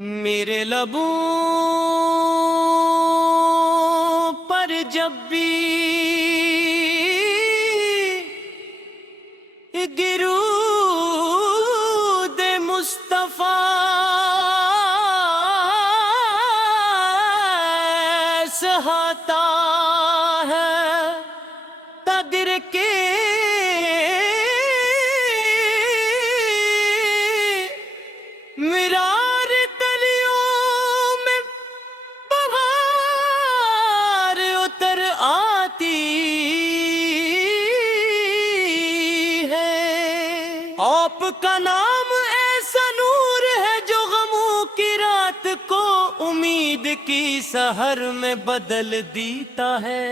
میرے لبوں پر جب بھی درود مصطفیٰ سہاتا ہے تگر کے مرار تلیوں میں بہار اتر آتی ہے۔ آپ کا نام ایسا نور ہے جو غموں کی رات کو امید کی سحر میں بدل دیتا ہے۔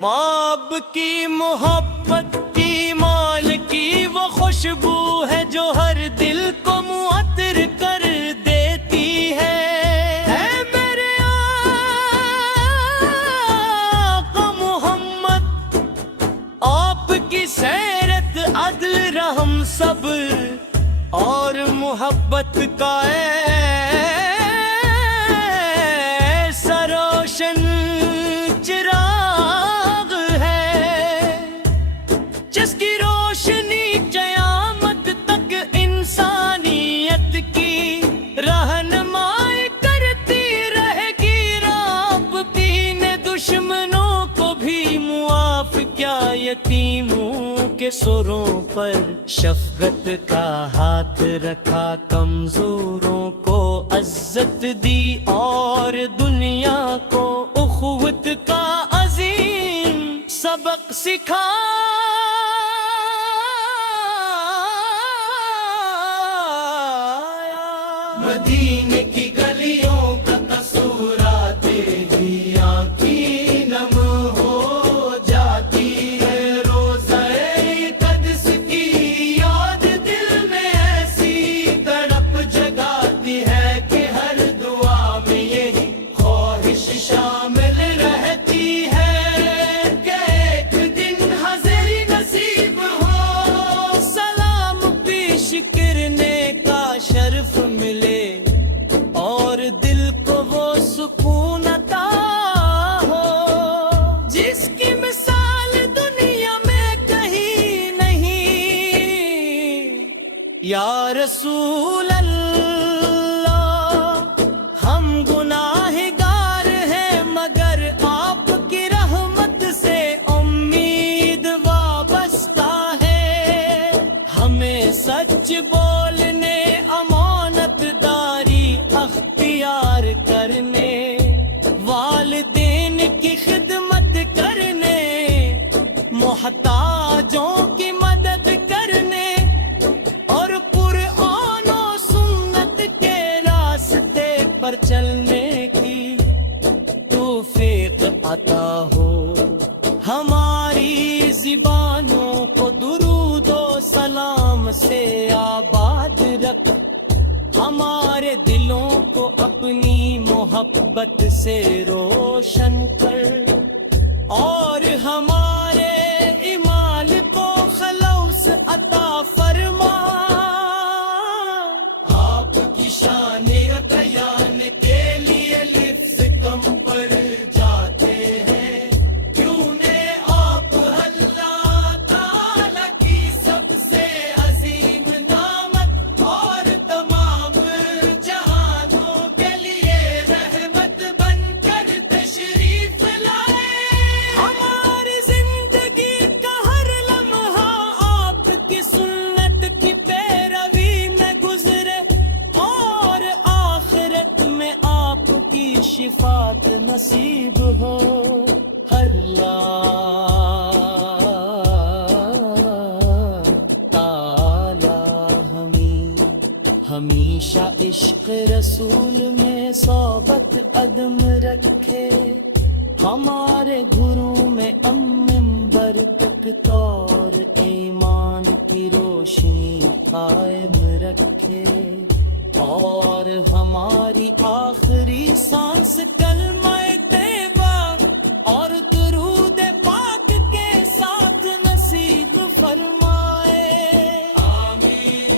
ماب کی محبت کی مال کی وہ خوشبو ہے جو ہر دل کو معطر کر دیتی ہے۔ اے میرے آقا محمد، آپ کی سیرت عدل رحم صبر اور محبت کا ایسا روشن چراغ ہے جس کی روشنی قیامت تک انسانیت کی رہنمائی کرتی رہے گی۔ رب بھی نے دشمنوں کو بھی معاف کیا، یتیموں کے سروں پر شفقت کا ہاتھ رکھا، کمزوروں کو عزت دی اور دنیا کو اخوت کا عظیم سبق سکھایا۔ مدینے کی گلیوں کا تصورات ہی آنکھیں نم ہو جاتی ہے۔ روزہ قدس کی یاد دل میں ایسی تڑپ جگاتی ہے کہ ہر دعا میں یہی خواہش شامل رہتی ہے کہ ایک دن حاضری نصیب ہو، سلام پیش کرنے کا شرف ملے اور دل کو وہ سکون عطا ہو جس کی مثال دنیا میں کہیں نہیں۔ یا رسول اللہ، ہم گناہگار ہیں مگر آپ کی رحمت سے امید وابستہ ہے۔ ہمیں سچ بولنے، امانت داری اختیار کرنے، والدین کی خدمت کرنے، محتاجوں کی مدد کرنے اور قرآن و سنت کے راستے پر چلنے کی توفیق عطا ہو۔ ہماری زبانوں کو درود و سلام سے آباد رکھ، ہمارے دلوں کو اپنی محبت سے روشن کر اور ہمارے ایمان کو خلوص عطا فرما۔ آپ کی شان بیان کے لیے لفظ کم پڑ جاتے ہیں، کیوں نے آپ اللہ تعالی کی سب سے عظیم نعمت اور تمام جہانوں کے لیے رحمت بن کر تشریف لائے۔ ہماری زندگی کا ہر لمحہ آپ کی سنت کی پیروی میں گزرے اور آخرت میں آپ کی شفاعت نصیب ہو۔ ہر اللہ تعالی ہمیشہ عشق رسول میں صحبت عدم رکھے، ہمارے گھروں میں منبر تک طور ایمان کی روشنی قائم رکھے اور ہماری آخری سانس کلمہ طیبہ اور درود پاک کے ساتھ نصیب فرمائے۔ آمین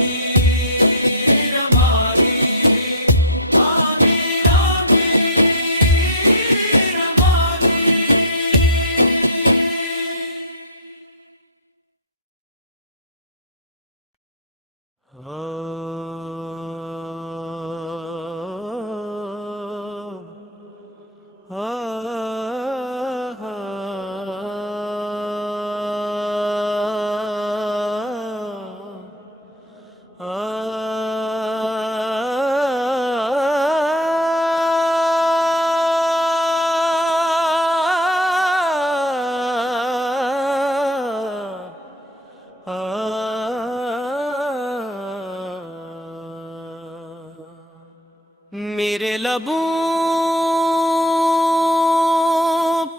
میرے لبوں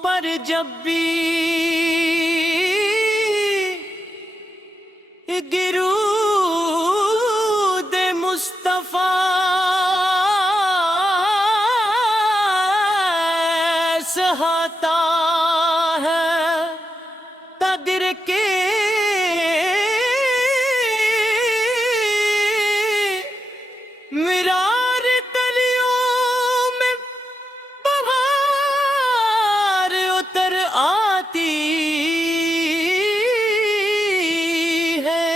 پر جب بھی درود مصطفیٰ سہاتا ہے تدر کے مرار تلیوں میں بہار اتر آتی ہے.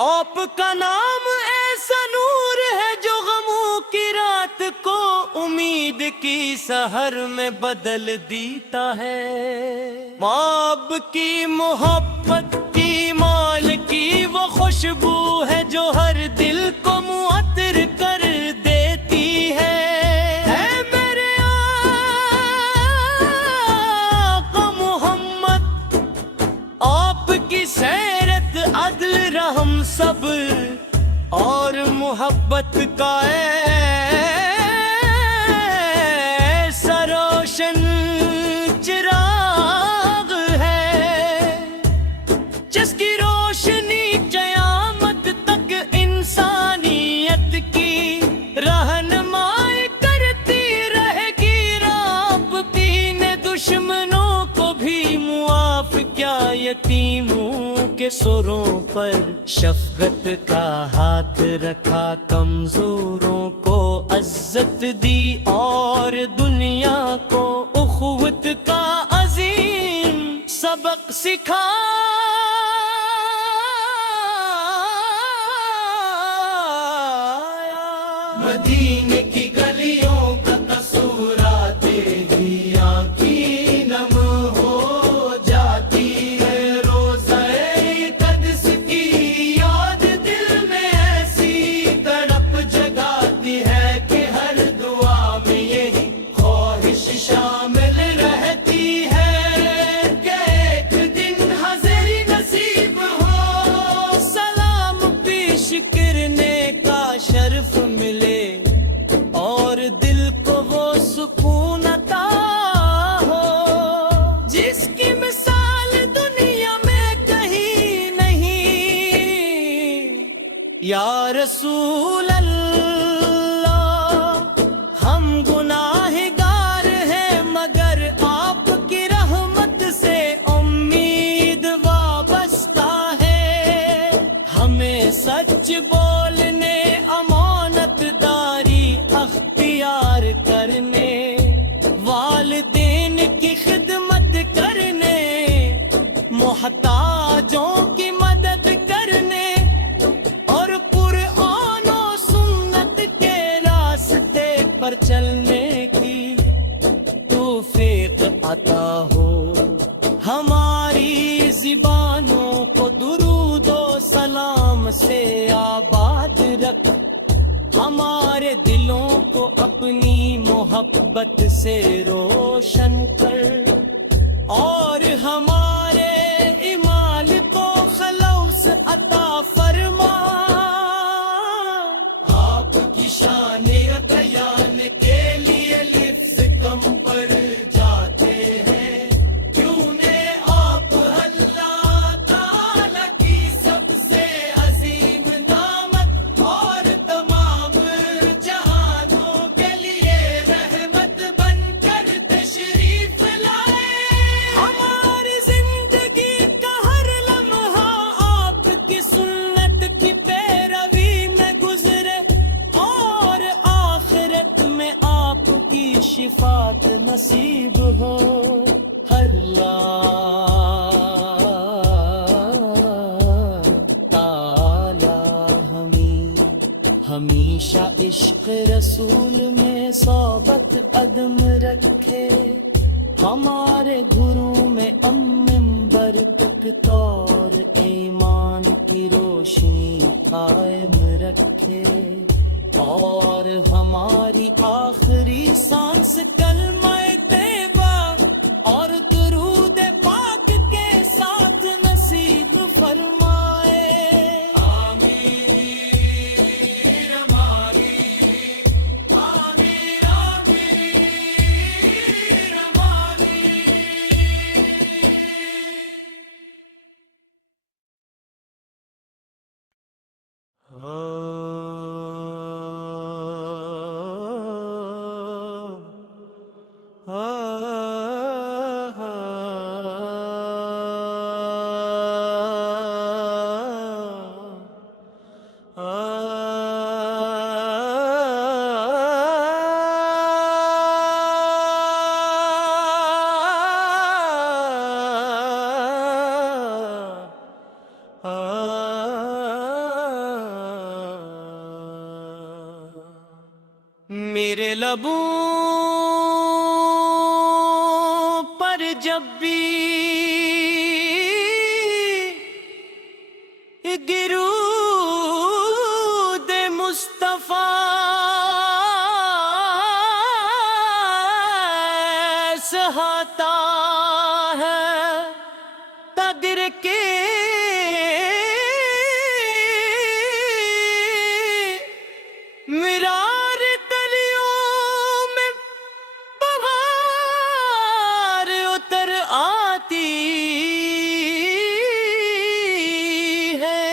آپ کا نام ایسا نور ہے جو غموں کی رات کو امید کی سحر میں بدل دیتا ہے. ماب کی محبت کی مال کی وہ خوشبو ہے جو ہر دل کو معطر کر دیتی ہے. اے میرے آقا محمد، آپ کی سیرت عدل رحم صبر اور محبت کا ایسا روشن چراغ ہے جس کی روشنی قیامت تک انسانیت کی رہنمائی کرتی رہے گی. رب دین دشمنوں کو بھی معاف کیا، یتیموں کے سروں پر شفقت کا ہاتھ رکھا، کمزوروں کو عزت دی اور دنیا کو اخوت کا عظیم سبق سکھایا. مدینے کی گلیوں کا تصورات ہی آنکھیں نم ہو جاتی ہے. روزہ قدس کی یاد دل میں ایسی تڑپ جگاتی ہے کہ ہر دعا میں یہی خواہش شامل رہتی ہے کہ ایک دن حاضری نصیب ہو، سلام پیش کرنے کا شرف ملے اور دل کو وہ سکون عطا ہو جس کی مثال دنیا میں کہیں نہیں. یا رسول اللہ، ہم گناہگار ہیں مگر آپ کی رحمت سے امید وابستہ ہے. ہمیں سچ بولنے، امانت داری اختیار کرنے، والدین کی خدمت کرنے، محتاجوں کی مدد کرنے اور قرآن و سنت کے راستے پر چلنے کی توفیق عطا ہو. ہماری زبانوں کو درود و سلام سے آباد رکھ، ہمارے دلوں کو اپنی محبت سے روشن کر اور ہمارے ایمان کو خلوص عطا فرما. آپ کی شان بیان کے لیے لفظ کم پڑ جاتے ہیں، کیوں نے آپ اللہ تعالی کی سب سے عظیم نعمت اور تمام جہانوں کے لیے رحمت بن کر تشریف لائے. ہماری زندگی کا ہر لمحہ آپ کی سنت کی پیروی میں گزرے اور آخرت میں آپ کی شفاعت نصیب ہو. اللہ تعالی ہم ہمیشہ عشق رسول میں صحبت عدم رکھے، ہمارے گھروں میں منبر تک طور ایمان کی روشنی قائم رکھے، اور ہماری آخری سانس کلمہ طیبہ اور درود پاک کے ساتھ نصیب فرمائے۔ میرے لبوں پر جب بھی درود مصطفیٰ سہاتا ہے، تگر کے مرار تلیوں میں بہار اتر آتی ہے۔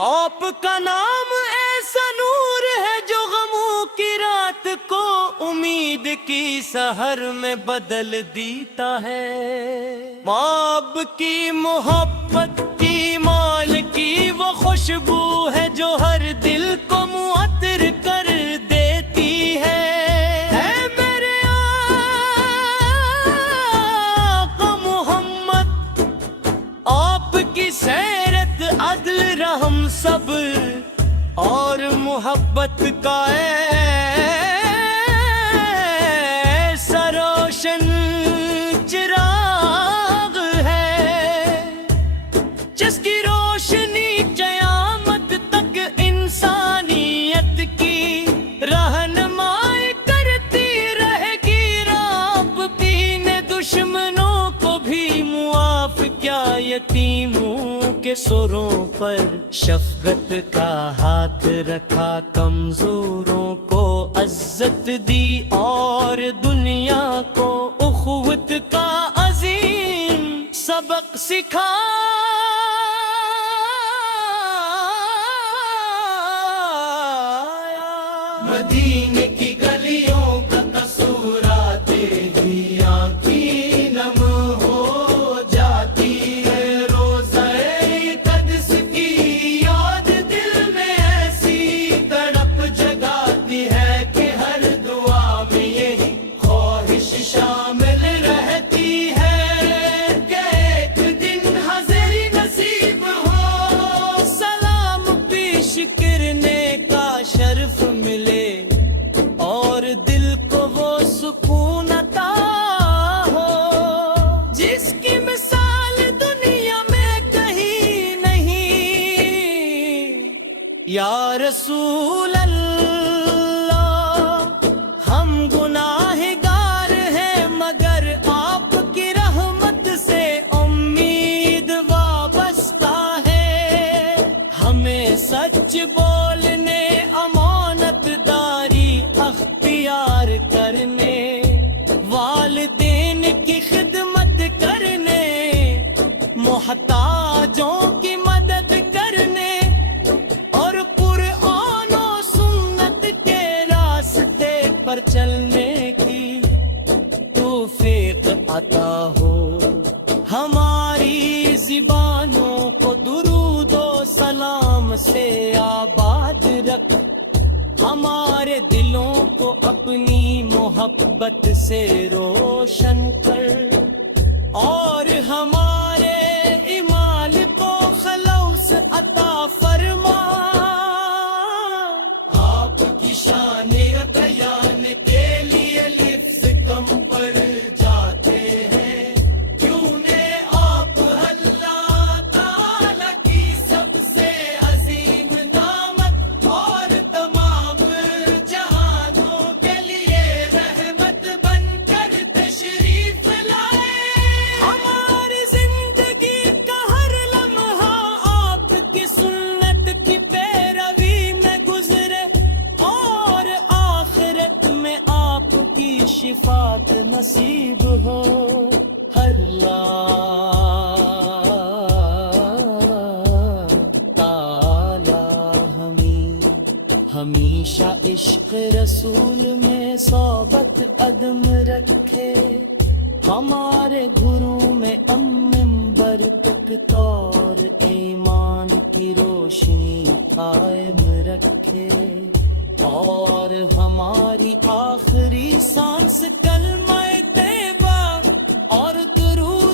آپ کا نام ایسا نور ہے جو غموں کی رات کو امید کی سحر میں بدل دیتا ہے۔ ماں کی محبت کی مال کی وہ خوشبو ہے جو ہر دل کو معطر کر دیتی ہے۔ اے میرے آقا محمد، آپ کی سیرت عدل رحم صبر اور محبت کا ایسا روشن چراغ ہے جس کی روشنی قیامت تک انسانیت کی رہنمائی کرتی رہے گی۔ رب بھی نے دشمنوں کو بھی معاف کیا، یتیموں کے سروں پر شفقت کا ہاتھ رکھا، کمزوروں کو عزت دی اور دنیا کو اخوت کا عظیم سبق سکھایا۔ مدینے کی گلیوں کا تصورات ہی آنکھیں نم ہو جاتی ہے، روزہ قدس کی یاد دل میں ایسی تڑپ جگاتی ہے کہ ہر دعا میں یہی خواہش شامل رہتی ہے کہ ایک دن حاضری نصیب ہو، سلام پیش کرنے کا شرف ملے اور دل کو وہ سکون عطا ہو جس کی مثال دنیا میں کہیں نہیں۔ یا رسول اللہ، ہم گناہگار ہیں مگر آپ کی رحمت سے امید وابستہ ہے۔ ہمیں سچ بولنے، امانت داری اختیار کرنے، والدین کی خدمت کرنے، محتاجوں کی مدد کرنے اور قرآن و سنت کے راستے پر چلنے کی توفیق عطا ہو۔ ہماری زبانوں کو درود و سلام سے آباد رکھ، ہمارے دلوں کو اپنی محبت سے روشن کر، اور ہمارے ایمان کو خلوص عطا فرما۔ ہمیشہ عشق رسول میں صحبت عدم رکھے، ہمارے گھروں میں منبر تک طور ایمان کی روشنی قائم رکھے، اور ہماری آخری سانس کلمہ طیبہ اور درود